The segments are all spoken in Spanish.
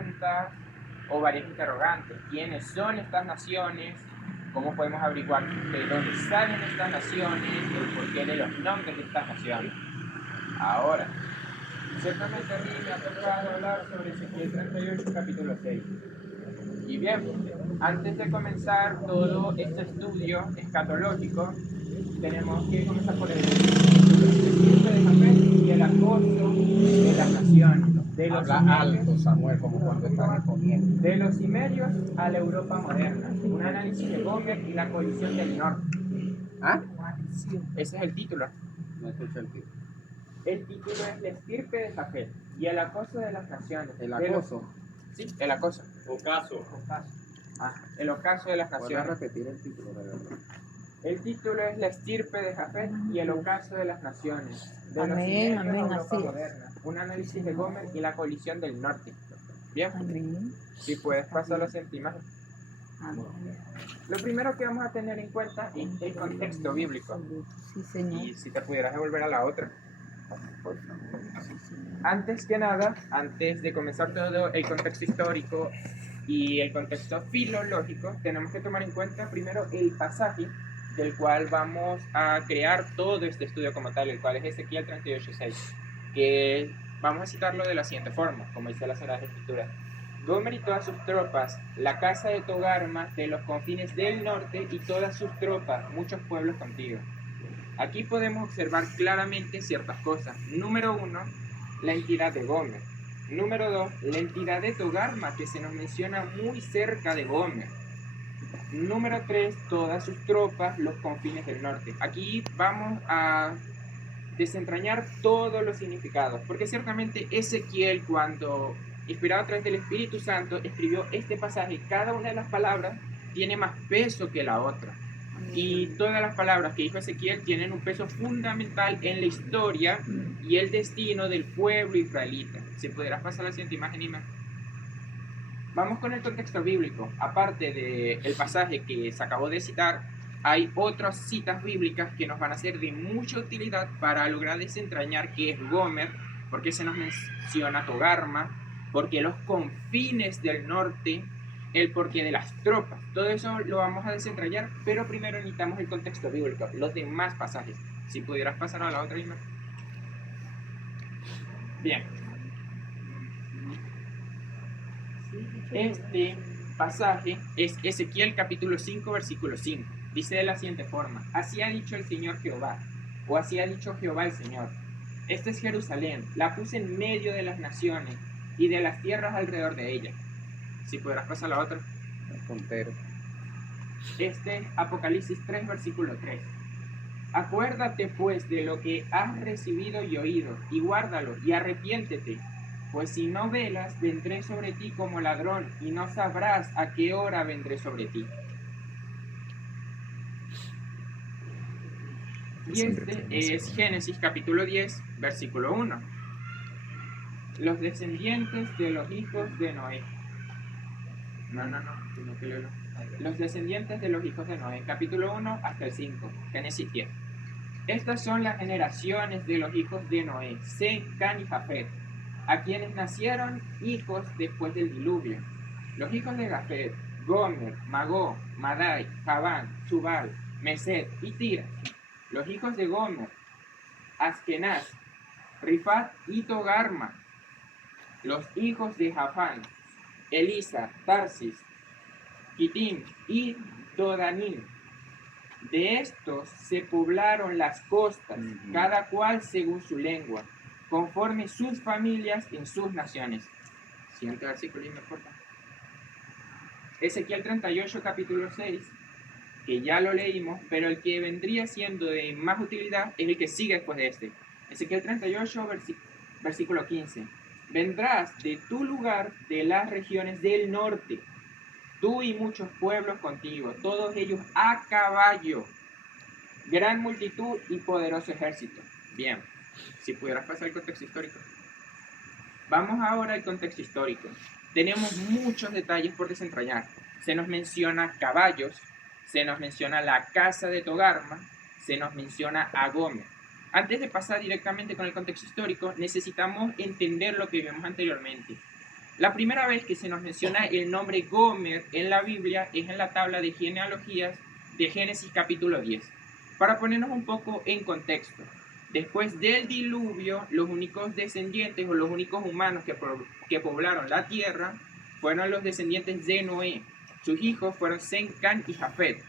preguntas o varias interrogantes. ¿Quiénes son estas naciones? ¿Cómo podemos averiguar de dónde salen estas naciones? ¿El porqué de los nombres de estas naciones? Ahora, ciertamente a mí me ha tocado hablar sobre Ezequiel 38, capítulo 6. Y bien, antes de comenzar todo este estudio escatológico, tenemos que comenzar por el sirve de Jafet y el acoso de las naciones. De los Habla alto, Samuel, como cuando están exponiendo. De los cimerios a la Europa moderna. Un análisis de Gomer y la coalición del norte. ¿Ah? Ese es el título. No escuché el título. El título es La estirpe de Jafet y el acoso de las naciones. El acoso. Sí, el acoso. Ocaso. El ocaso de las ¿Puedes naciones. repetir el título, de verdad? El título es La estirpe de Jafet y el ocaso de las naciones. De los Amén, cimerios a amén, Europa así es. moderna. Un análisis de Gomer y la coalición del norte. Bien, Amén. si puedes pasar las imágenes. Amén. Lo primero que vamos a tener en cuenta es el contexto bíblico. Sí, Señor. Y si te pudieras devolver a la otra. Por favor. Sí, Señor. Antes que nada, antes de comenzar todo el contexto histórico y el contexto filológico, tenemos que tomar en cuenta primero el pasaje del cual vamos a crear todo este estudio como tal, el cual es Ezequiel 38:6, que vamos a citarlo de la siguiente forma, como dice la Sagrada Escritura. Gomer y todas sus tropas, la casa de Togarma de los confines del norte y todas sus tropas, muchos pueblos contigo. Aquí podemos observar claramente ciertas cosas. Número 1, la entidad de Gomer. Número 2, la entidad de Togarma, que se nos menciona muy cerca de Gomer. Número 3, todas sus tropas, los confines del norte. Aquí vamos a desentrañar todos los significados, porque ciertamente Ezequiel, cuando inspirado a través del Espíritu Santo, escribió este pasaje, cada una de las palabras tiene más peso que la otra. Y todas las palabras que dijo Ezequiel tienen un peso fundamental en la historia y el destino del pueblo israelita. Si pudieras pasar a la siguiente imagen, Ima. Vamos con el contexto bíblico. Aparte del pasaje que se acabó de citar, hay otras citas bíblicas que nos van a ser de mucha utilidad para lograr desentrañar qué es Gomer, por qué se nos menciona Togarma, por qué los confines del norte, el porqué de las tropas. Todo eso lo vamos a desentrañar, pero primero necesitamos el contexto bíblico, los demás pasajes. Si pudieras pasar a la otra imagen. Bien. Este pasaje es Ezequiel capítulo 5, versículo 5. Dice de la siguiente forma: así ha dicho el Señor Jehová, o así ha dicho Jehová el Señor. Esta es Jerusalén, la puse en medio de las naciones y de las tierras alrededor de ella. Si podrás pasar a la otra. El puntero. Este es Apocalipsis 3, versículo 3. Acuérdate pues de lo que has recibido y oído, y guárdalo, y arrepiéntete. Pues si no velas, vendré sobre ti como ladrón, y no sabrás a qué hora vendré sobre ti. Y este es Génesis capítulo 10, versículo 1. Los descendientes de los hijos de Noé. Tengo que leerlo. Los descendientes de los hijos de Noé, capítulo 1 hasta el 5, Génesis 10. Estas son las generaciones de los hijos de Noé, Sem, Can y Jafet, a quienes nacieron hijos después del diluvio. Los hijos de Jafet, Gomer, Magó, Madai, Javán, Subal, Meset y Tira. Los hijos de Gomer, Askenaz, Rifat y Togarma. Los hijos de Javán, Elisa, Tarsis, Kitim y Dodanim. De estos se poblaron las costas, cada cual según su lengua, conforme sus familias en sus naciones. Siguiente versículo, y me importa. Ezequiel 38, capítulo 6, que ya lo leímos, pero el que vendría siendo de más utilidad es el que sigue después de este. Ezequiel 38, versículo 15. Vendrás de tu lugar de las regiones del norte, tú y muchos pueblos contigo, todos ellos a caballo, gran multitud y poderoso ejército. Bien, si pudieras pasar el contexto histórico. Vamos ahora al contexto histórico. Tenemos muchos detalles por desentrañar. Se nos menciona caballos, se nos menciona la casa de Togarma, se nos menciona a Gomer. Antes de pasar directamente con el contexto histórico, necesitamos entender lo que vimos anteriormente. La primera vez que se nos menciona el nombre Gomer en la Biblia es en la tabla de genealogías de Génesis capítulo 10. Para ponernos un poco en contexto, después del diluvio, los únicos descendientes o los únicos humanos que poblaron la tierra fueron los descendientes de Noé. Sus hijos fueron Sem, Can y Jafet.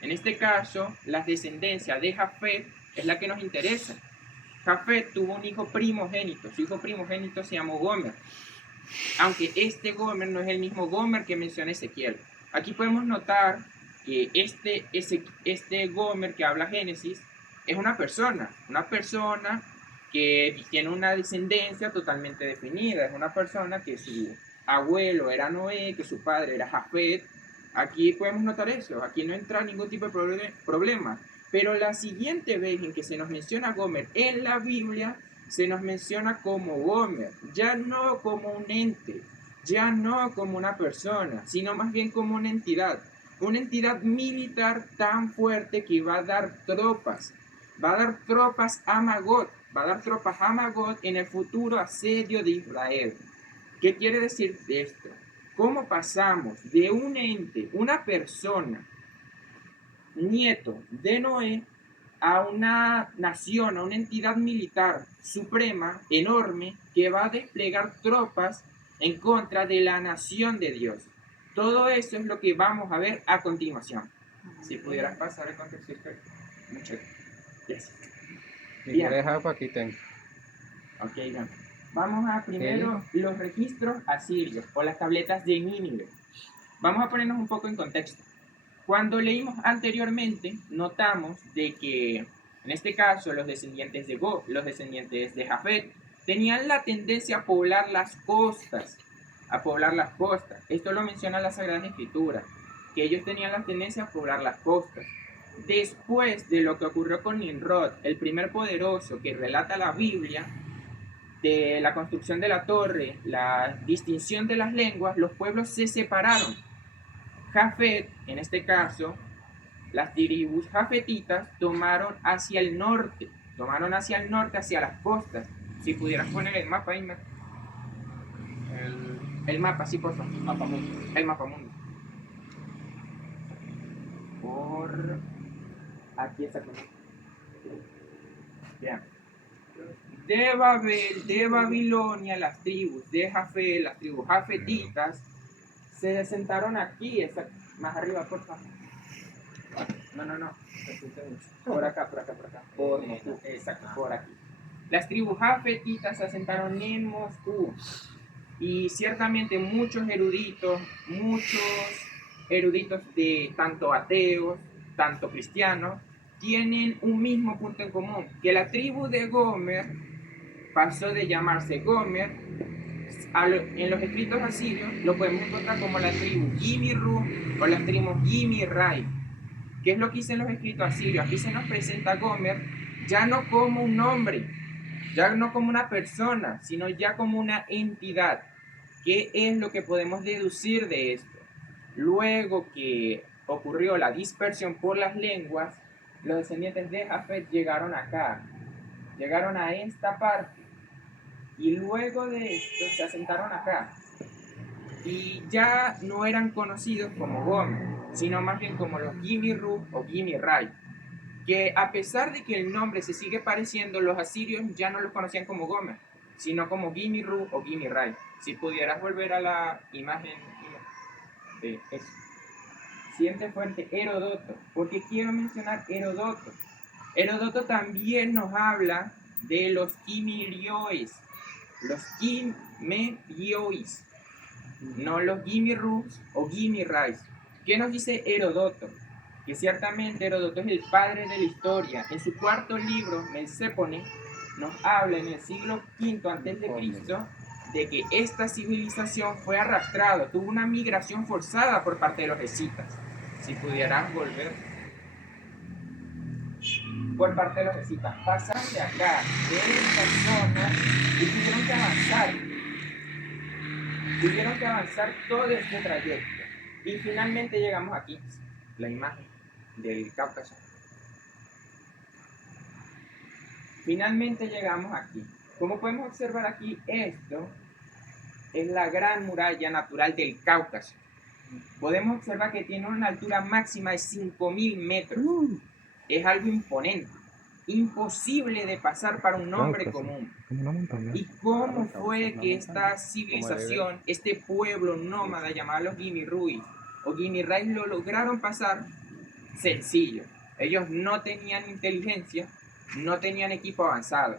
En este caso, la descendencia de Jafet es la que nos interesa. Jafet tuvo un hijo primogénito. Su hijo primogénito se llamó Gomer. Aunque este Gomer no es el mismo Gomer que menciona Ezequiel. Aquí podemos notar que este Gomer que habla Génesis es una persona que tiene una descendencia totalmente definida. Es una persona que su abuelo era Noé, que su padre era Jafet. Aquí podemos notar eso. Aquí no entra ningún tipo de problema. Pero la siguiente vez en que se nos menciona Gomer en la Biblia, se nos menciona como Gomer, ya no como un ente, ya no como una persona, sino más bien como una entidad militar tan fuerte que va a dar tropas a Magot, en el futuro asedio de Israel. ¿Qué quiere decir esto? ¿Cómo pasamos de un ente, una persona, nieto de Noé, a una nación, a una entidad militar suprema, enorme, que va a desplegar tropas en contra de la nación de Dios? Todo eso es lo que vamos a ver a continuación. Si pudieras pasar el contexto histórico. Muchas gracias. Si Bien. quieres agua, aquí tengo. Ok, bien. Vamos a primero los registros asirios o las tabletas de Nínive. Vamos a ponernos un poco en contexto. Cuando leímos anteriormente, notamos de que, en este caso, los descendientes de Jafet, tenían la tendencia a poblar las costas. Esto lo menciona la Sagrada Escritura, que ellos tenían la tendencia a poblar las costas. Después de lo que ocurrió con Nimrod, el primer poderoso que relata la Biblia, de la construcción de la torre, la distinción de las lenguas, los pueblos se separaron. Jafet, en este caso, las tribus jafetitas tomaron hacia el norte, hacia las costas. Si pudieras poner el mapa ahí, el mapa, sí, por favor. El mapa mundo. Por aquí exactamente. Bien. De Babilonia, las tribus de Jafet, las tribus jafetitas, se sentaron aquí, más arriba, por favor. No. Por acá. Exacto, por aquí. Las tribus jafetitas se asentaron en Moscú. Y ciertamente muchos eruditos de tanto ateos, tanto cristianos, tienen un mismo punto en común, que la tribu de Gomer pasó de llamarse Gomer, en los escritos asirios lo podemos encontrar como la tribu Gimiru o la tribu Gimirai. ¿Qué es lo que dicen los escritos asirios? Aquí se nos presenta a Gomer ya no como un nombre, ya no como una persona, sino ya como una entidad. ¿Qué es lo que podemos deducir de esto? Luego que ocurrió la dispersión por las lenguas, los descendientes de Jafet llegaron acá, llegaron a esta parte, y luego de esto se asentaron acá. Y ya no eran conocidos como Gomer, sino más bien como los Gimiru o Gimirai, que a pesar de que el nombre se sigue pareciendo, los asirios ya no los conocían como Gomer, sino como Gimiru o Gimirai. Si pudieras volver a la imagen de eso. Siguiente fuente, Herodoto. Porque quiero mencionar Herodoto. Herodoto también nos habla de los Gimiriois. Los Gimiriois. No los Gimirus o Gimirais. ¿Qué nos dice Herodoto? Que ciertamente Herodoto es el padre de la historia. En su cuarto libro, Mesépone, nos habla en el siglo V a.C. de que esta civilización fue arrastrada, tuvo una migración forzada por parte de los escitas. Si pudieras volver. Por parte de los escitas. Pasaron de acá, de esta zona, y tuvieron que avanzar todo este trayecto. Y finalmente llegamos aquí, la imagen del Cáucaso. Finalmente llegamos aquí. Como podemos observar aquí, esto es la gran muralla natural del Cáucaso. Podemos observar que tiene una altura máxima de 5.000 metros. Es algo imponente, imposible de pasar para un hombre común. ¿Y cómo fue que esta civilización, este pueblo nómada llamado los Guimirui o Guimirai lo lograron pasar? Sencillo. Ellos no tenían inteligencia, no tenían equipo avanzado.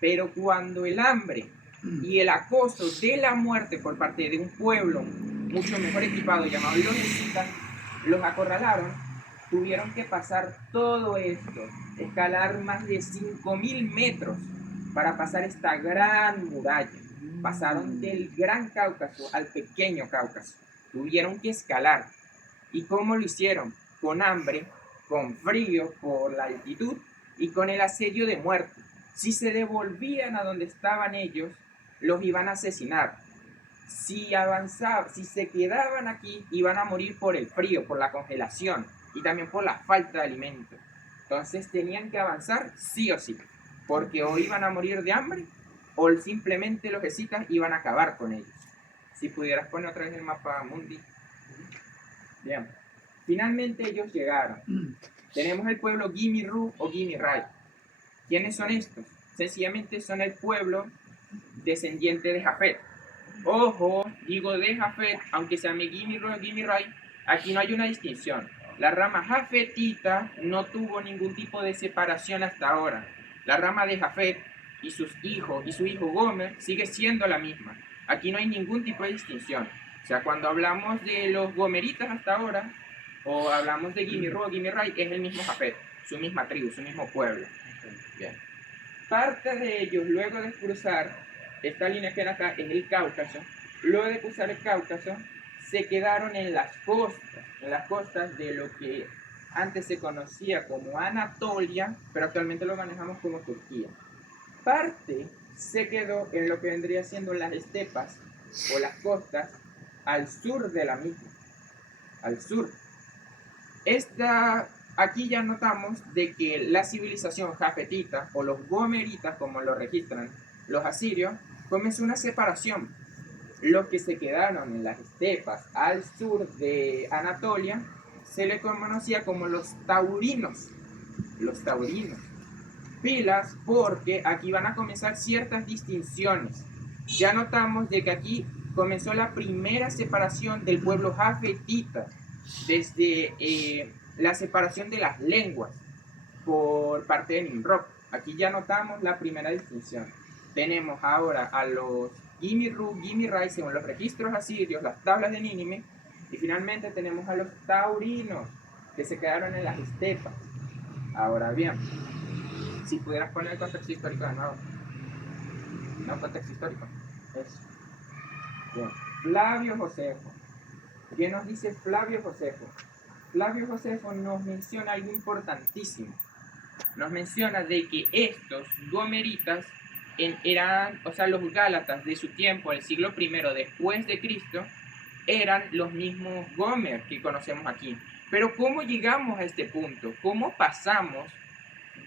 Pero cuando el hambre y el acoso de la muerte por parte de un pueblo mucho mejor equipado llamado los escitas, los acorralaron, tuvieron que pasar todo esto, escalar más de 5.000 metros para pasar esta gran muralla. Pasaron del Gran Cáucaso al Pequeño Cáucaso. Tuvieron que escalar. ¿Y cómo lo hicieron? Con hambre, con frío por la altitud y con el asedio de muerte. Si se devolvían a donde estaban ellos, los iban a asesinar. Si avanzaban, si se quedaban aquí, iban a morir por el frío, por la congelación y también por la falta de alimento. Entonces tenían que avanzar sí o sí, porque o iban a morir de hambre o simplemente los escitas iban a acabar con ellos. Si pudieras poner otra vez el mapa mundi. Bien. Finalmente ellos llegaron. Tenemos el pueblo Gimiru o Gimirai. ¿Quiénes son estos? Sencillamente son el pueblo descendiente de Jafet. Ojo, digo de Jafet, aunque se llame Gimiru o Gimirai, aquí no hay una distinción. La rama jafetita no tuvo ningún tipo de separación hasta ahora. La rama de Jafet y sus hijos y su hijo Gomer sigue siendo la misma. Aquí no hay ningún tipo de distinción. O sea, cuando hablamos de los gomeritas hasta ahora, o hablamos de Gimiru o Gimirai, es el mismo Jafet, su misma tribu, su mismo pueblo. Bien. Parte de ellos, luego de cruzar esta línea que era acá, en el Cáucaso, luego de cruzar el Cáucaso, se quedaron en las costas de lo que antes se conocía como Anatolia, pero actualmente lo manejamos como Turquía. Parte se quedó en lo que vendría siendo las estepas o las costas al sur de la misma, al sur. Aquí ya notamos de que la civilización jafetita o los gomeritas, como lo registran los asirios, comenzó una separación. Los que se quedaron en las estepas al sur de Anatolia se les conocía como los taurinos. Los taurinos. Pilas, porque aquí van a comenzar ciertas distinciones. Ya notamos de que aquí comenzó la primera separación del pueblo jafetita, desde la separación de las lenguas por parte de Nimrod. Aquí ya notamos la primera distinción. Tenemos ahora a los Gimiru, Gimirai, según los registros asirios, las tablas de Nínive, y finalmente tenemos a los taurinos, que se quedaron en las estepas. Ahora bien, si pudieras poner el contexto histórico de nuevo. No, contexto histórico. Eso. Bien. Flavio Josefo. ¿Qué nos dice Flavio Josefo? Flavio Josefo nos menciona algo importantísimo. Nos menciona de que estos gomeritas eran, o sea, los gálatas de su tiempo, el siglo I después de Cristo, eran los mismos Gomer que conocemos aquí. Pero ¿cómo llegamos a este punto? ¿Cómo pasamos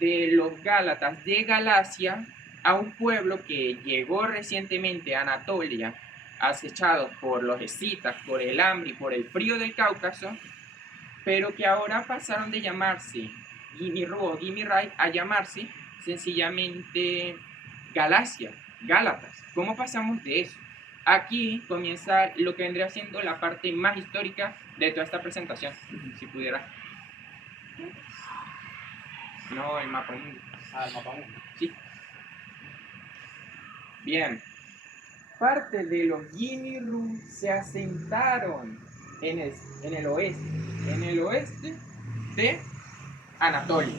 de los gálatas de Galacia a un pueblo que llegó recientemente a Anatolia, acechados por los escitas, por el hambre y por el frío del Cáucaso, pero que ahora pasaron de llamarse Gimiru o Gimirai a llamarse sencillamente Galacia, Gálatas? ¿Cómo pasamos de eso? Aquí comienza lo que vendría siendo la parte más histórica de toda esta presentación. Si pudiera. No, el mapa mundi. El mapa mundi. Sí. Bien. Parte de los Gimiru se asentaron en el oeste de Anatolia.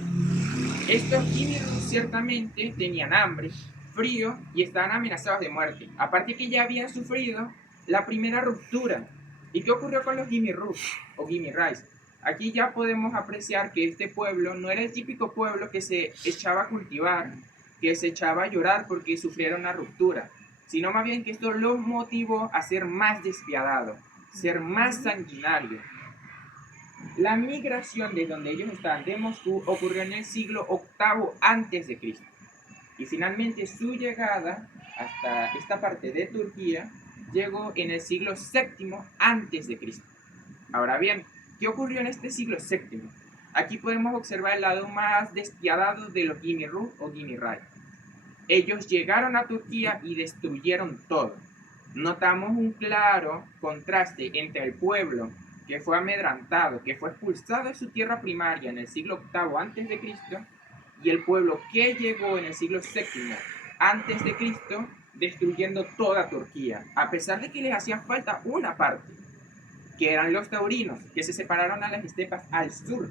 Estos Gimiru ciertamente tenían hambre, frío y estaban amenazados de muerte. Aparte que ya habían sufrido la primera ruptura. ¿Y qué ocurrió con los Gimiru o Gimirais? Aquí ya podemos apreciar que este pueblo no era el típico pueblo que se echaba a cultivar, que se echaba a llorar porque sufrieron una ruptura, sino más bien que esto los motivó a ser más despiadados, ser más sanguinarios. La migración de donde ellos estaban, de Moscú, ocurrió en el siglo VIII a.C. Y finalmente su llegada hasta esta parte de Turquía llegó en el siglo VII antes de Cristo. Ahora bien, ¿qué ocurrió en este siglo VII? Aquí podemos observar el lado más despiadado de los Gimri-Ru o Gimri-Ray. Ellos llegaron a Turquía y destruyeron todo. Notamos un claro contraste entre el pueblo que fue amedrantado, que fue expulsado de su tierra primaria en el siglo VIII antes de Cristo, y el pueblo que llegó en el siglo VII antes de Cristo, destruyendo toda Turquía, a pesar de que les hacía falta una parte, que eran los taurinos, que se separaron a las estepas al sur,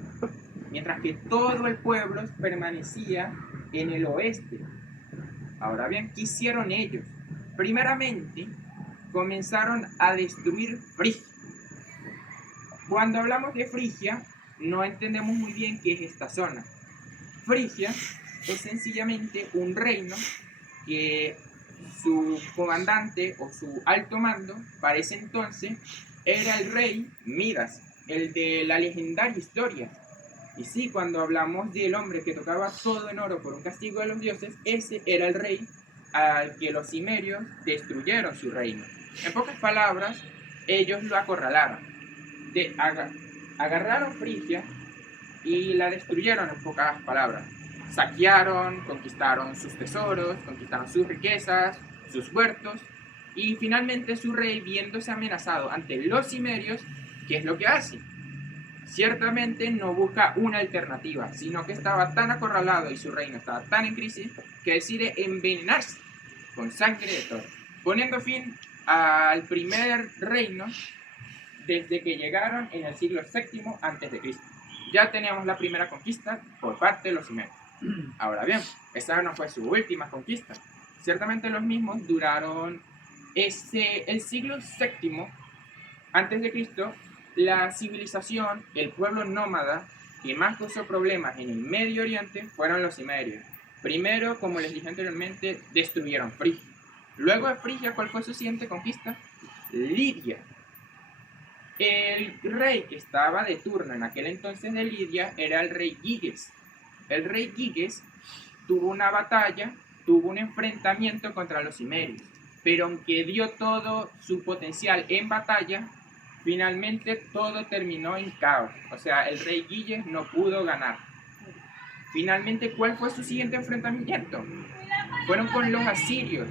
mientras que todo el pueblo permanecía en el oeste. Ahora bien, ¿qué hicieron ellos? Primeramente, comenzaron a destruir Frigia. Cuando hablamos de Frigia, no entendemos muy bien qué es esta zona. Frigia es sencillamente un reino que su comandante o su alto mando para ese entonces era el rey Midas, el de la legendaria historia. Y sí, cuando hablamos del hombre que tocaba todo en oro por un castigo de los dioses, ese era el rey al que los cimerios destruyeron su reino. En pocas palabras, ellos lo acorralaron. Agarraron Frigia y la destruyeron, en pocas palabras. Saquearon, conquistaron sus tesoros, conquistaron sus riquezas, sus huertos, y finalmente su rey, viéndose amenazado ante los cimerios, ¿qué es lo que hace? Ciertamente no busca una alternativa, sino que estaba tan acorralado y su reino estaba tan en crisis que decide envenenarse con sangre de toro, poniendo fin al primer reino desde que llegaron en el siglo VII a.C. Ya teníamos la primera conquista por parte de los cimerios. Ahora bien, esa no fue su última conquista. Ciertamente los mismos duraron el siglo VII antes de Cristo. La civilización, el pueblo nómada que más causó problemas en el Medio Oriente fueron los cimerios. Primero, como les dije anteriormente, destruyeron Frigia. Luego de Frigia, ¿cuál fue su siguiente conquista? Lidia. El rey que estaba de turno en aquel entonces de Lidia era el rey Giges. El rey Giges tuvo una batalla, tuvo un enfrentamiento contra los cimerios, pero aunque dio todo su potencial en batalla, finalmente todo terminó en caos. O sea, el rey Giges no pudo ganar. Finalmente, ¿cuál fue su siguiente enfrentamiento? Fueron con los asirios.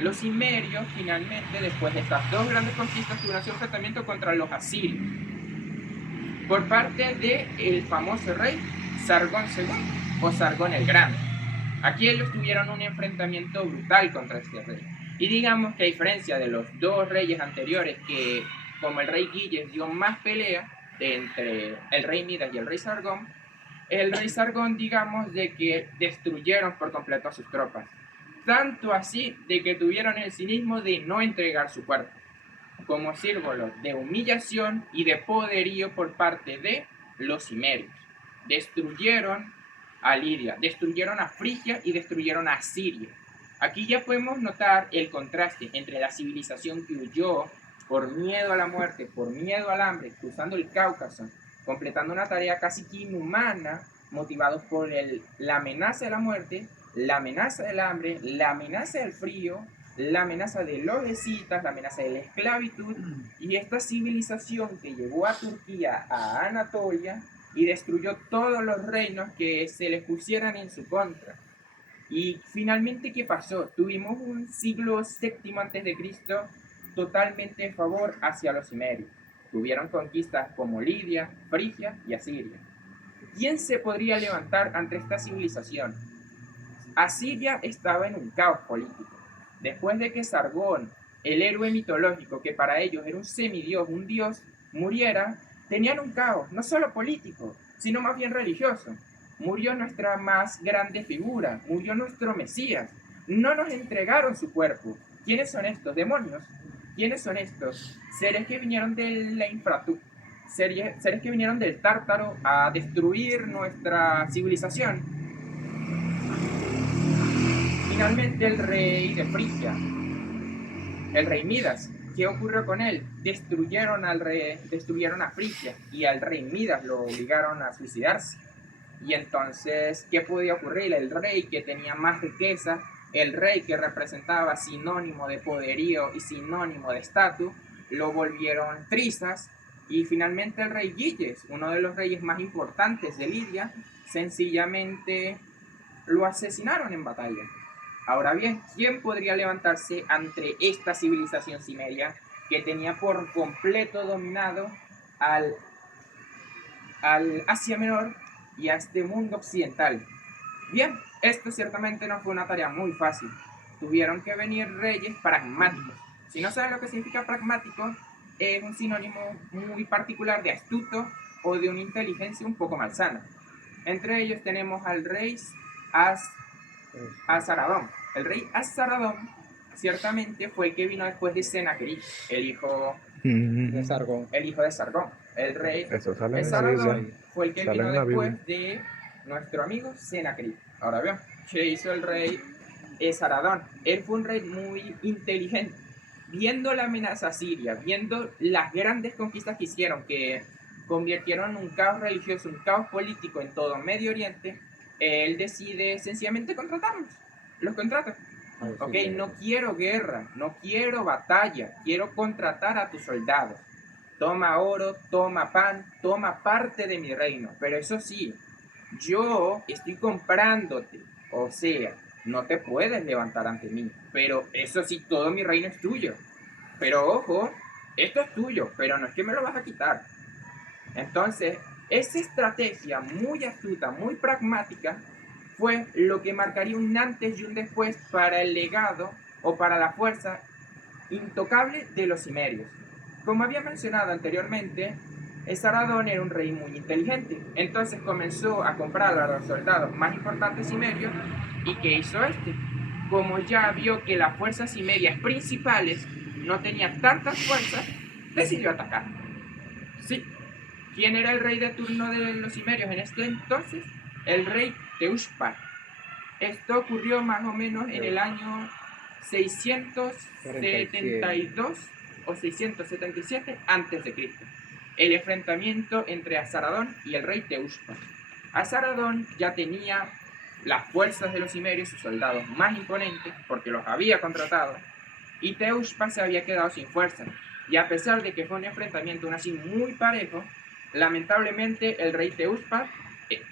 Los cimerios, finalmente, después de estas dos grandes conquistas, tuvieron su enfrentamiento contra los asirios por parte del famoso rey Sargón II o Sargón el Grande. Aquí ellos tuvieron un enfrentamiento brutal contra este rey. Y digamos que a diferencia de los dos reyes anteriores, que como el rey Giges dio más pelea entre el rey Midas y el rey Sargón, digamos, de que destruyeron por completo a sus tropas. Tanto así de que tuvieron el cinismo de no entregar su cuerpo, como símbolo de humillación y de poderío por parte de los cimerios. Destruyeron a Lidia, destruyeron a Frigia y destruyeron a Siria. Aquí ya podemos notar el contraste entre la civilización que huyó por miedo a la muerte, por miedo al hambre, cruzando el Cáucaso, completando una tarea casi que inhumana, motivados por la amenaza de la muerte, la amenaza del hambre, la amenaza del frío, la amenaza de los escitas, la amenaza de la esclavitud, y esta civilización que llegó a Turquía, a Anatolia, y destruyó todos los reinos que se les pusieran en su contra. Y finalmente, ¿qué pasó? Tuvimos un siglo VII a.C. totalmente en favor hacia los cimerios. Tuvieron conquistas como Lidia, Frigia y Asiria. ¿Quién se podría levantar ante esta civilización? Asiria estaba en un caos político. Después de que Sargón, el héroe mitológico que para ellos era un semidios, un dios, muriera, tenían un caos, no solo político, sino más bien religioso. Murió nuestra más grande figura, murió nuestro Mesías. No nos entregaron su cuerpo. ¿Quiénes son estos demonios? ¿Quiénes son estos seres que vinieron de la infratura? Seres que vinieron del Tártaro a destruir nuestra civilización. Finalmente el rey de Frigia, el rey Midas, ¿qué ocurrió con él? Destruyeron a Frigia y al rey Midas lo obligaron a suicidarse. Y entonces, ¿qué podía ocurrir? El rey que tenía más riqueza, el rey, que representaba sinónimo de poderío y sinónimo de estatus, lo volvieron trizas, y finalmente el rey Gilles, uno de los reyes más importantes de Lidia, sencillamente lo asesinaron en batalla. Ahora bien, ¿quién podría levantarse ante esta civilización cimeria que tenía por completo dominado al Asia Menor y a este mundo occidental? Bien, esto ciertamente no fue una tarea muy fácil. Tuvieron que venir reyes pragmáticos. Si no saben lo que significa pragmático, es un sinónimo muy particular de astuto o de una inteligencia un poco malsana. Entre ellos tenemos al rey Azaradón. El rey Azaradón ciertamente fue el que vino después de Sennacherib, el hijo De Sargón. de Sargón. El rey Eso sale en la Azaradón Biblia. fue el que Sale vino en la después Biblia. de nuestro amigo Sennacherib. Ahora bien, ¿qué hizo el rey Azaradón? Él fue un rey muy inteligente. Viendo la amenaza siria, viendo las grandes conquistas que hicieron, que convirtieron un caos religioso, un caos político en todo Medio Oriente, él decide sencillamente contratarlos. Los contrata. Ok, no quiero guerra, no quiero batalla, quiero contratar a tus soldados. Toma oro, toma pan, toma parte de mi reino. Pero eso sí, yo estoy comprándote. O sea, no te puedes levantar ante mí. Pero eso sí, todo mi reino es tuyo. Pero ojo, esto es tuyo, pero no es que me lo vas a quitar. Entonces, esa estrategia muy astuta, muy pragmática, fue lo que marcaría un antes y un después para el legado o para la fuerza intocable de los cimerios. Como había mencionado anteriormente, Saradón era un rey muy inteligente, entonces comenzó a comprar a los soldados más importantes cimerios. ¿Y qué hizo este? Como ya vio que las fuerzas cimerias principales no tenían tantas fuerzas, decidió atacar. Sí. ¿Quién era el rey de turno de los cimerios en este entonces? El rey Teushpa. Esto ocurrió más o menos en el año 672 o 677 a.C. El enfrentamiento entre Azaradón y el rey Teushpa. Azaradón ya tenía las fuerzas de los cimerios, sus soldados más imponentes, porque los había contratado, y Teushpa se había quedado sin fuerza. Y a pesar de que fue un enfrentamiento aún así muy parejo, lamentablemente el rey Teushpa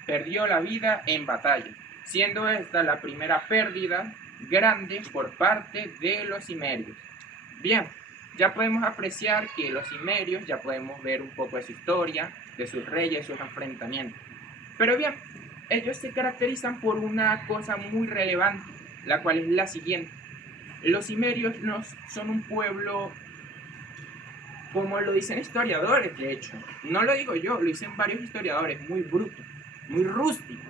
perdió la vida en batalla, siendo esta la primera pérdida grande por parte de los cimerios. Bien, ya podemos apreciar que los cimerios, ya podemos ver un poco de su historia, de sus reyes, sus enfrentamientos. Pero bien, ellos se caracterizan por una cosa muy relevante, la cual es la siguiente. Los cimerios no son un pueblo, como lo dicen historiadores, de hecho. No lo digo yo, lo dicen varios historiadores, muy bruto, muy rústico,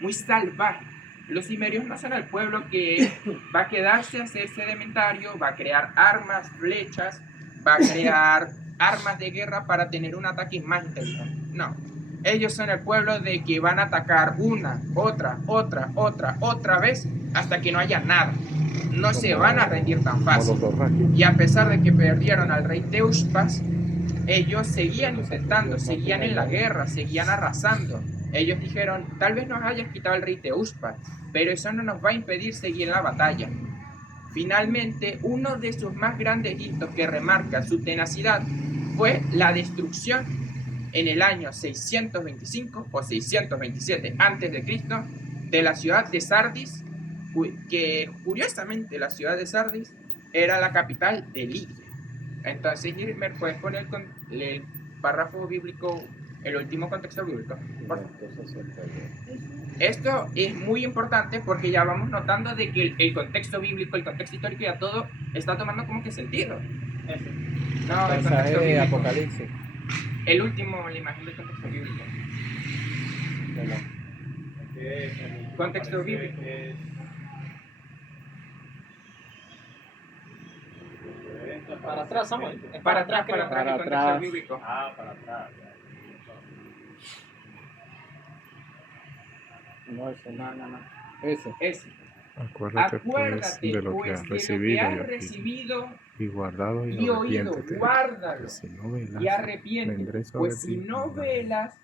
muy salvaje. Los cimerios no son el pueblo que va a quedarse a ser sedimentario, va a crear armas, flechas, va a crear armas de guerra para tener un ataque más inteligente. No. Ellos son el pueblo de que van a atacar una, otra vez hasta que no haya nada. No se van a rendir tan fácil. Y a pesar de que perdieron al rey Teushpas, ellos seguían intentando, seguían en la guerra, seguían arrasando. Ellos dijeron, tal vez nos hayas quitado el rey Teushpas, pero eso no nos va a impedir seguir la batalla. Finalmente, uno de sus más grandes hitos que remarca su tenacidad fue la destrucción en el año 625 o 627 a.C. de la ciudad de Sardis, que curiosamente la ciudad de Sardis era la capital de Lidia. Entonces, Gilmer, ¿puedes poner el párrafo bíblico, el último contexto bíblico? Esto es muy importante porque ya vamos notando de que el contexto bíblico, el contexto histórico, ya todo está tomando como que sentido. No, el contexto de bíblico. Apocalipsis. El último, la imagen del contexto bíblico. Contexto bíblico. Para atrás, Samuel. Para atrás, el contexto atrás. bíblico. Para atrás. No, ese, no. Ese. Acuérdate Acuérdate pues de lo que has recibido y guardado y oído, arrepiéntete. guárdalo Que si no velas, y arrepiéntete, vendré sobre pues ti si no como velas,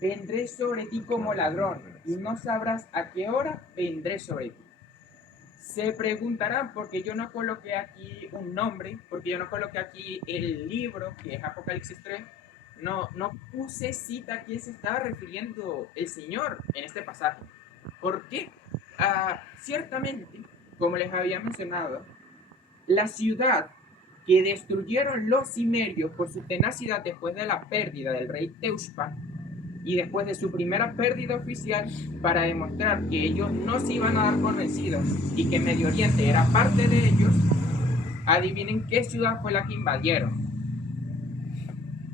vendré sobre ti como ladrón y no sabrás a qué hora vendré sobre ti. Se preguntarán por qué yo no coloqué aquí un nombre, porque yo no coloqué aquí el libro, que es Apocalipsis 3. No puse cita a quién se estaba refiriendo el Señor en este pasaje. ¿Por qué? Ciertamente, como les había mencionado, la ciudad que destruyeron los cimerios por su tenacidad después de la pérdida del rey Teushpa y después de su primera pérdida oficial, para demostrar que ellos no se iban a dar por vencidos y que Medio Oriente era parte de ellos, adivinen qué ciudad fue la que invadieron.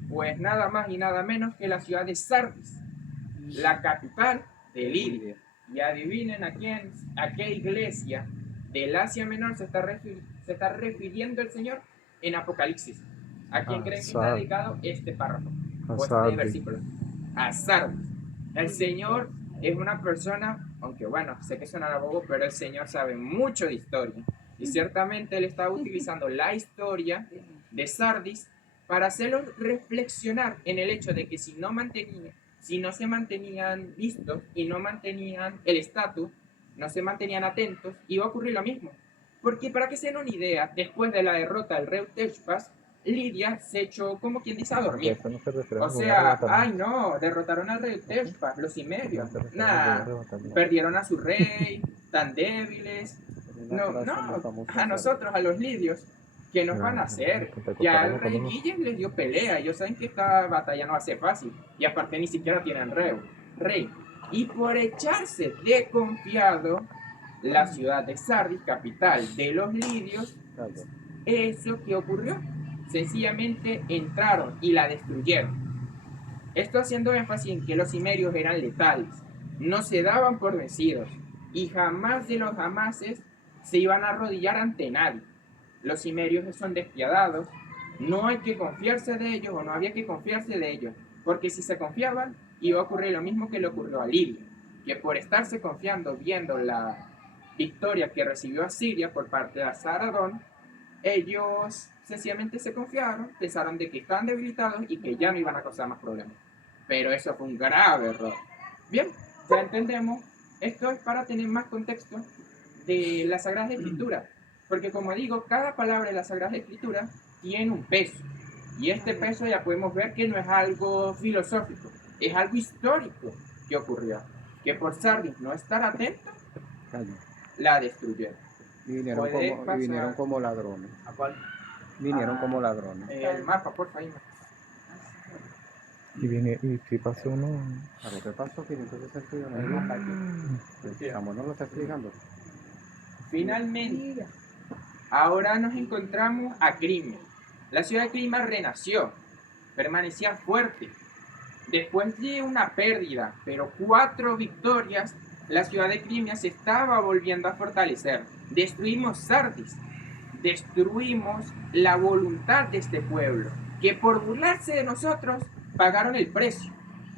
Pues nada más y nada menos que la ciudad de Sardis, la capital de Lidia. Y adivinen a qué iglesia del Asia Menor se está refiriendo el Señor en Apocalipsis. ¿A quién creen que está dedicado este párrafo? O este versículo. A Sardis. El Señor es una persona, aunque bueno, sé que suena bobo, pero el Señor sabe mucho de historia. Y ciertamente Él está utilizando la historia de Sardis para hacerlos reflexionar en el hecho de que si no se mantenían listos y no mantenían el estatus, no se mantenían atentos, iba a ocurrir lo mismo. Porque para que se den una idea, después de la derrota del rey Teushpas, Lidia se echó, como quien dice, a dormir. O sea, ay no, derrotaron al rey Teushpas, los cimerios. Nada, perdieron a su rey, tan débiles. No, a nosotros, a los lidios, ¿qué nos van a hacer? Ya el rey Guille les dio pelea. Ellos saben que esta batalla no va a ser fácil. Y aparte ni siquiera tienen rey. Y por echarse de confiado, la ciudad de Sardis, capital de los lidios, eso que ocurrió. Sencillamente entraron y la destruyeron. Esto haciendo énfasis en que los cimerios eran letales. No se daban por vencidos. Y jamás de los jamases se iban a arrodillar ante nadie. Los cimerios son despiadados, no hay que confiarse de ellos o no había que confiarse de ellos, porque si se confiaban iba a ocurrir lo mismo que le ocurrió a Lidia, que por estarse confiando viendo la victoria que recibió Asiria por parte de Azaradón, ellos sencillamente se confiaron, pensaron de que estaban debilitados y que ya no iban a causar más problemas. Pero eso fue un grave error. Bien, ya entendemos, esto es para tener más contexto de la Sagrada Escritura. Porque como digo, cada palabra de la Sagrada Escritura tiene un peso. Y este peso ya podemos ver que no es algo filosófico, es algo histórico que ocurrió. Que por Sardis no estar atento, la destruyeron. Y vinieron como ladrones. ¿A cuál? Vinieron como ladrones. El mapa, por favor. ¿Y qué pasó? No. ¿A lo que pasó? 561. Estamos no lo está explicando. Finalmente, ahora nos encontramos a Crimea. La ciudad de Crimea renació, permanecía fuerte. Después de una pérdida, pero 4 victorias, la ciudad de Crimea se estaba volviendo a fortalecer. Destruimos Sardis, destruimos la voluntad de este pueblo, que por burlarse de nosotros pagaron el precio.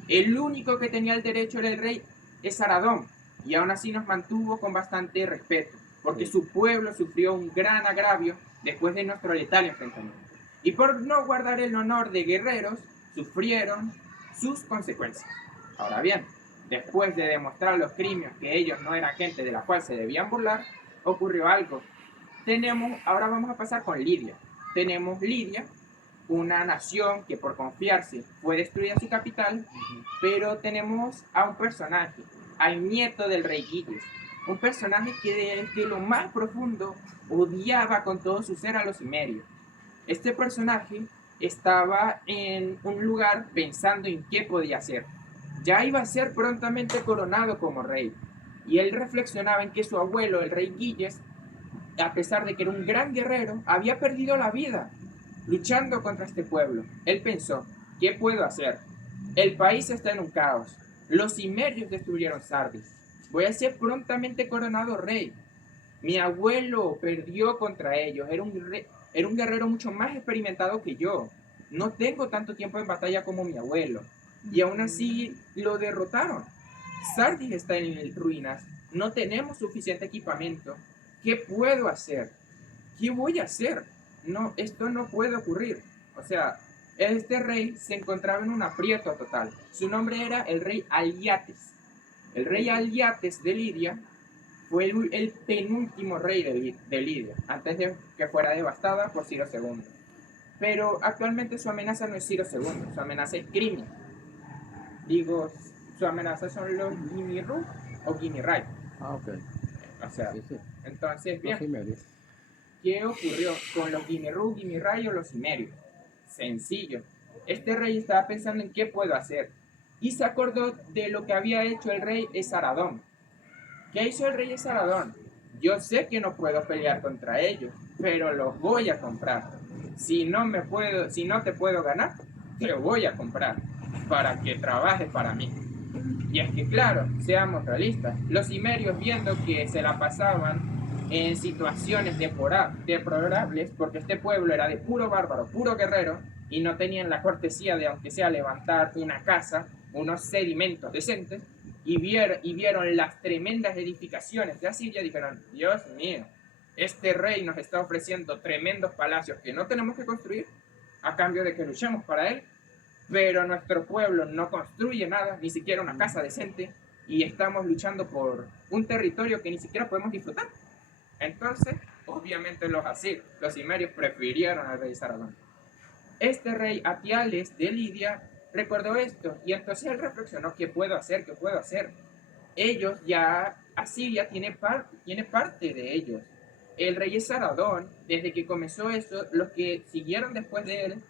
El único que tenía el derecho era el rey Esaradón, y aún así nos mantuvo con bastante respeto, porque su pueblo sufrió un gran agravio después de nuestro letal enfrentamiento. Y por no guardar el honor de guerreros, sufrieron sus consecuencias. Ahora bien, después de demostrar los crímenes que ellos no eran gente de la cual se debían burlar, ocurrió algo. Ahora vamos a pasar con Lidia. Tenemos Lidia, una nación que por confiarse fue destruida su capital, pero tenemos a un personaje, al nieto del rey Guilles, un personaje que desde lo más profundo odiaba con todo su ser a los cimerios. Este personaje estaba en un lugar pensando en qué podía hacer. Ya iba a ser prontamente coronado como rey, y él reflexionaba en que su abuelo, el rey Guilles, a pesar de que era un gran guerrero, había perdido la vida luchando contra este pueblo. Él pensó, ¿qué puedo hacer? El país está en un caos. Los cimerios destruyeron Sardis. Voy a ser prontamente coronado rey. Mi abuelo perdió contra ellos. Era un guerrero mucho más experimentado que yo. No tengo tanto tiempo en batalla como mi abuelo. Y aún así lo derrotaron. Sardis está en ruinas. No tenemos suficiente equipamiento. ¿Qué puedo hacer? ¿Qué voy a hacer? No, esto no puede ocurrir. O sea, este rey se encontraba en un aprieto total. Su nombre era el rey Aliates. El rey Aliates de Lidia fue el penúltimo rey de Lidia, antes de que fuera devastada por Ciro II. Pero actualmente su amenaza no es Ciro II, su amenaza es Crimea. Digo, su amenaza son los Gimirú o Gimiray. Ah, ok. O sea, Sí, sí. entonces, bien, Los Cimerios. ¿qué ocurrió con los Gimirú, Gimiray o los Cimerios? Sencillo. Este rey estaba pensando en qué puedo hacer y se acordó de lo que había hecho el rey Esaradón. ¿Qué hizo el rey Esaradón? Yo sé que no puedo pelear contra ellos, pero los voy a comprar. Si no te puedo ganar, te voy a comprar para que trabajes para mí. Y es que claro, seamos realistas, los cimerios viendo que se la pasaban en situaciones deplorables, porque este pueblo era de puro bárbaro, puro guerrero, y no tenían la cortesía de, aunque sea, levantar una casa, unos sedimentos decentes, y vieron las tremendas edificaciones de Asiria, dijeron, Dios mío, este rey nos está ofreciendo tremendos palacios que no tenemos que construir a cambio de que luchemos para él, pero nuestro pueblo no construye nada, ni siquiera una casa decente, y estamos luchando por un territorio que ni siquiera podemos disfrutar. Entonces, obviamente los cimerios prefirieron al rey Saradón. Este rey Atiales de Lidia recordó esto, y entonces él reflexionó, ¿qué puedo hacer? ¿Qué puedo hacer? Ellos ya, Asiria tiene parte de ellos. El rey Saradón, desde que comenzó eso, los que siguieron después de él,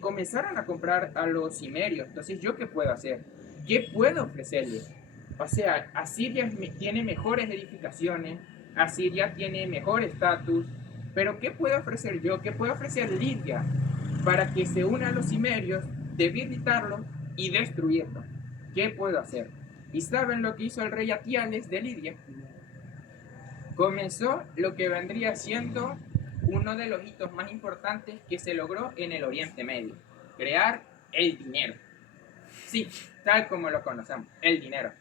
comenzaron a comprar a los cimerios. Entonces, ¿yo qué puedo hacer? ¿Qué puedo ofrecerles? O sea, Asiria tiene mejores edificaciones, Asiria tiene mejor estatus, pero ¿qué puedo ofrecer yo? ¿Qué puedo ofrecer Lidia para que se una a los cimerios, debilitarlos y destruirlos? ¿Qué puedo hacer? ¿Y saben lo que hizo el rey Atiales de Lidia? Comenzó lo que vendría siendo uno de los hitos más importantes que se logró en el Oriente Medio: crear el dinero. Sí, tal como lo conocemos, el dinero.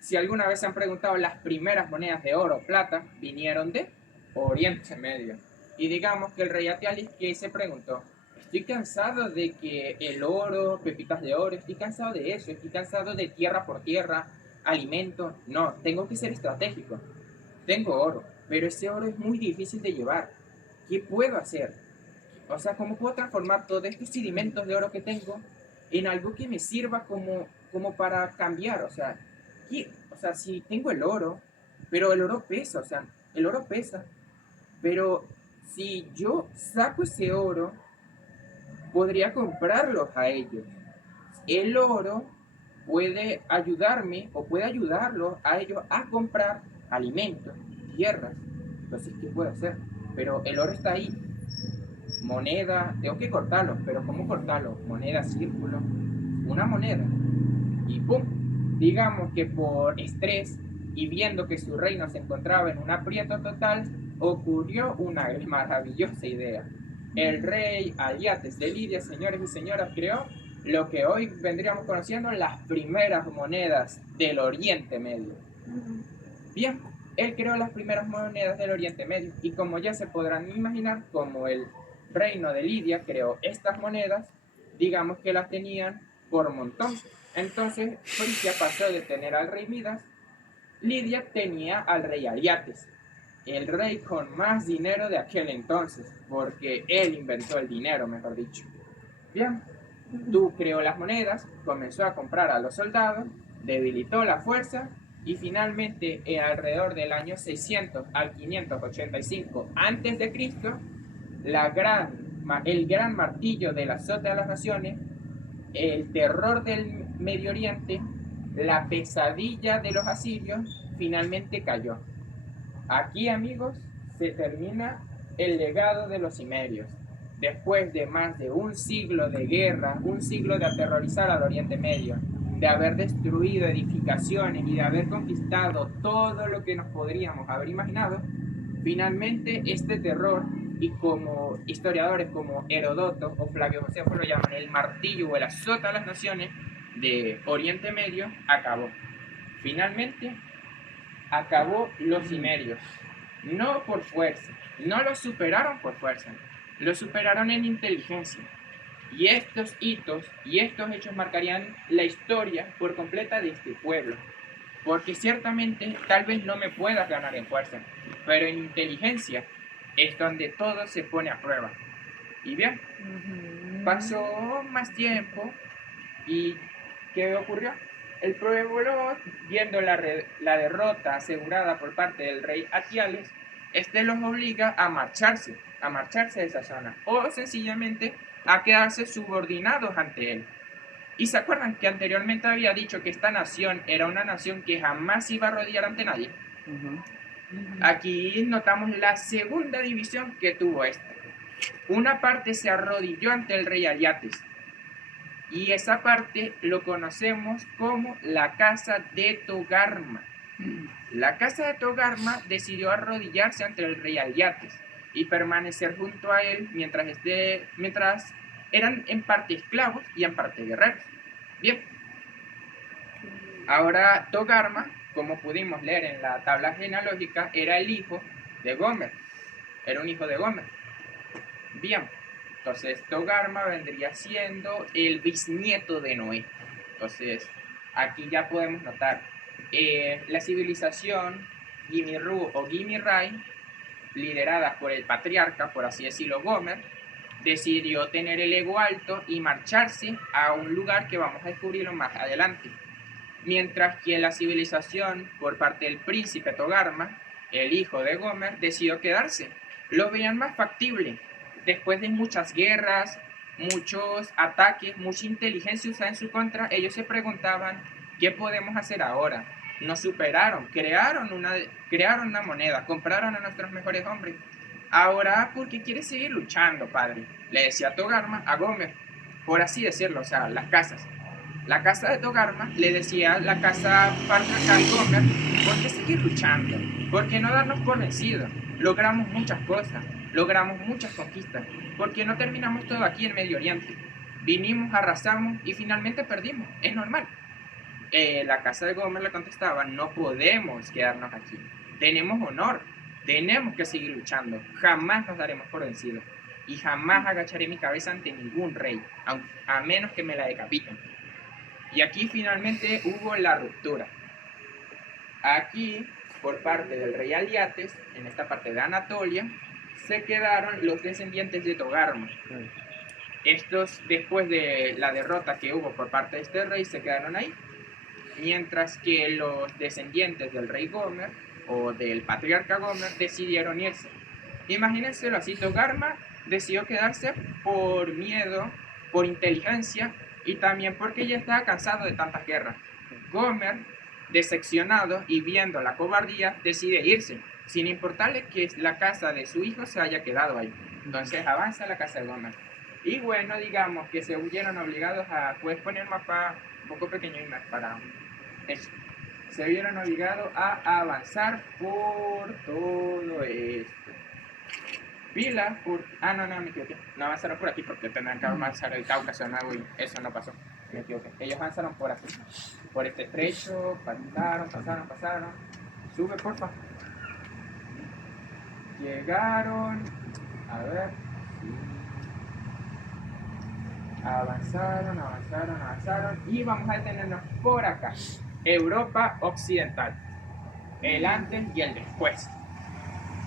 Si alguna vez se han preguntado, las primeras monedas de oro o plata vinieron de Oriente Medio. Y digamos que el rey Atiales, que se preguntó, estoy cansado de que el oro, pepitas de oro, estoy cansado de eso, estoy cansado de tierra por tierra, alimento. No, tengo que ser estratégico. Tengo oro, pero ese oro es muy difícil de llevar. ¿Qué puedo hacer? O sea, ¿cómo puedo transformar todos estos sedimentos de oro que tengo en algo que me sirva como para cambiar? O sea, si tengo el oro, pero el oro pesa, pero si yo saco ese oro, podría comprarlos a ellos. El oro puede ayudarme o puede ayudarlos a ellos a comprar alimentos, tierras. Entonces, ¿qué puedo hacer? Pero el oro está ahí. Moneda, tengo que cortarlo, pero ¿cómo cortarlo? Moneda, círculo, una moneda. Y ¡pum! Digamos que por estrés y viendo que su reino se encontraba en un aprieto total, ocurrió una maravillosa idea. El rey Aliates de Lidia, señores y señoras, creó lo que hoy vendríamos conociendo las primeras monedas del Oriente Medio. Bien, él creó las primeras monedas del Oriente Medio, y como ya se podrán imaginar, como el reino de Lidia creó estas monedas, digamos que las tenían por montón. Entonces, Frigia pasó de tener al rey Midas, Lidia tenía al rey Aliates, el rey con más dinero de aquel entonces, porque él inventó el dinero, mejor dicho. Bien, tú creó las monedas, comenzó a comprar a los soldados, debilitó la fuerza, y finalmente, alrededor del año 600 al 585 a.C., el gran martillo del azote a las naciones, el terror del Medio Oriente, la pesadilla de los asirios, finalmente cayó. Aquí, amigos, se termina el legado de los cimerios. Después de más de un siglo de guerra, un siglo de aterrorizar al Oriente Medio, de haber destruido edificaciones y de haber conquistado todo lo que nos podríamos haber imaginado, finalmente este terror, y como historiadores como Heródoto o Flavio Josefo lo llaman, el martillo o el azote a las naciones de Oriente Medio, acabó. Finalmente acabó los cimerios, no por fuerza, no los superaron por fuerza, los superaron en inteligencia. Y estos hitos y estos hechos marcarían la historia por completa de este pueblo. porque ciertamente tal vez no me puedas ganar en fuerza, pero en inteligencia es donde todo se pone a prueba. Y bien, pasó más tiempo y ¿qué ocurrió? El pueblo, viendo la derrota asegurada por parte del rey Atiales, los obliga a marcharse de esa zona, o sencillamente a quedarse subordinados ante él. Y se acuerdan que anteriormente había dicho que esta nación era una nación que jamás iba a arrodillar ante nadie. Aquí notamos la segunda división que tuvo esta. Una parte se arrodilló ante el rey Aliates, y esa parte lo conocemos como la casa de Togarma. La casa de Togarma decidió arrodillarse ante el rey Aliates y permanecer junto a él mientras eran en parte esclavos y en parte guerreros. Bien, ahora Togarma, como pudimos leer en la tabla genealógica, era el hijo de Gomer, era un hijo de Gomer. Bien, entonces Togarma vendría siendo el bisnieto de Noé. Entonces aquí ya podemos notar la civilización Gimiru o Gimirai, liderada por el patriarca, por así decirlo, Gomer, decidió tener el ego alto y marcharse a un lugar que vamos a descubrirlo más adelante. Mientras que la civilización, por parte del príncipe Togarma, el hijo de Gomer, decidió quedarse. Lo veían más factible. Después de muchas guerras, muchos ataques, mucha inteligencia usada en su contra, ellos se preguntaban, ¿qué podemos hacer ahora? Nos superaron, crearon una moneda, compraron a nuestros mejores hombres. Ahora, ¿por qué quieres seguir luchando, padre? Le decía Togarma a Gomer, por así decirlo, o sea, las casas. La casa de Togarma le decía a la casa patriarcal Gomer, ¿por qué seguir luchando? ¿Por qué no darnos por vencidos? Logramos muchas cosas, logramos muchas conquistas. ¿Por qué no terminamos todo aquí en Medio Oriente? Vinimos, arrasamos y finalmente perdimos. Es normal. La casa de Gomer le contestaba, no podemos quedarnos aquí. Tenemos honor, tenemos que seguir luchando. Jamás nos daremos por vencidos. Y jamás agacharé mi cabeza ante ningún rey, a menos que me la decapiten. Y aquí finalmente hubo la ruptura. Aquí, por parte del rey Aliates, en esta parte de Anatolia, se quedaron los descendientes de Togarma. Estos, después de la derrota que hubo por parte de este rey, se quedaron ahí. Mientras que los descendientes del rey Gomer, o del patriarca Gomer, decidieron irse. Imagínenselo así, Togarma decidió quedarse por miedo, por inteligencia, y también porque ya estaba cansado de tantas guerras. Gomer, decepcionado y viendo la cobardía, decide irse, sin importarle que la casa de su hijo se haya quedado ahí. Entonces avanza a la casa de Gomer. Y bueno, digamos que se vieron obligados a, puedes poner mapa un poco pequeño y más para eso. Se vieron obligados a avanzar por todo esto. Pila por... no, me equivoqué. No avanzaron por aquí porque tendrán que avanzar el Cáucaso nuevo y eso no pasó. Me equivoqué. Ellos avanzaron por aquí. Por este trecho, pasaron. Sube, porfa. Llegaron... A ver... Avanzaron y vamos a detenernos por acá. Europa Occidental. El antes y el después.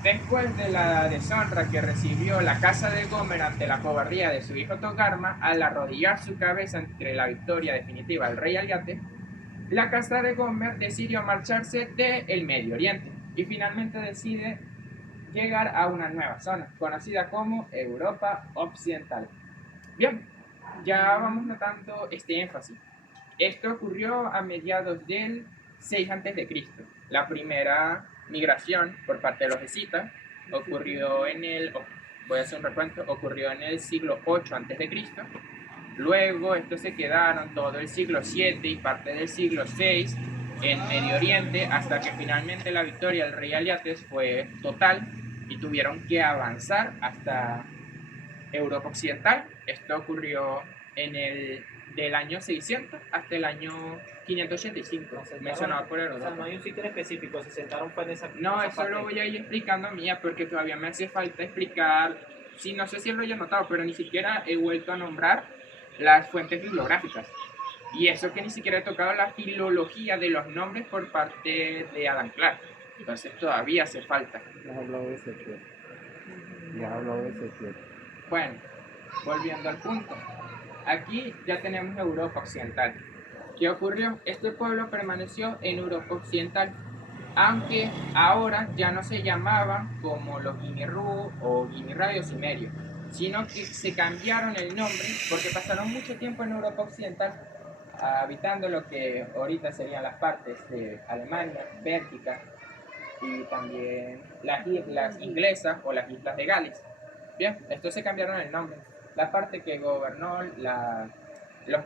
Después de la deshonra que recibió la casa de Gomer ante la cobardía de su hijo Togarma, al arrodillar su cabeza ante la victoria definitiva del rey Aliate, la casa de Gomer decidió marcharse del Medio Oriente y finalmente decide llegar a una nueva zona, conocida como Europa Occidental. Bien, ya vamos notando este énfasis. Esto ocurrió a mediados del 6 a.C. La primera migración por parte de los escitas ocurrió en el siglo 8 a.C. Luego estos se quedaron todo el siglo 7 y parte del siglo 6 en Medio Oriente hasta que finalmente la victoria del rey Aliates fue total y tuvieron que avanzar hasta Europa Occidental. Esto ocurrió del año 600 hasta el año 585, mencionado por Heródoto. O sea, no hay un sitio en específico, se sentaron en esa. No, eso lo voy a ir explicando mía porque todavía me hace falta explicar. Sí, no sé si lo haya notado, pero ni siquiera he vuelto a nombrar las fuentes bibliográficas. Y eso que ni siquiera he tocado la filología de los nombres por parte de Adam Clark. Entonces todavía hace falta. Ya has hablado de Ezequiel. Ya has hablado de Ezequiel. Bueno, volviendo al punto. Aquí ya tenemos Europa Occidental. ¿Qué ocurrió? Este pueblo permaneció en Europa Occidental, aunque ahora ya no se llamaban como los Guimirú o Guimirrayos Cimerios, sino que se cambiaron el nombre porque pasaron mucho tiempo en Europa Occidental habitando lo que ahorita serían las partes de Alemania, Bélgica y también las islas inglesas o las islas de Gales. Bien, estos se cambiaron el nombre. La parte que gobernó los pueblos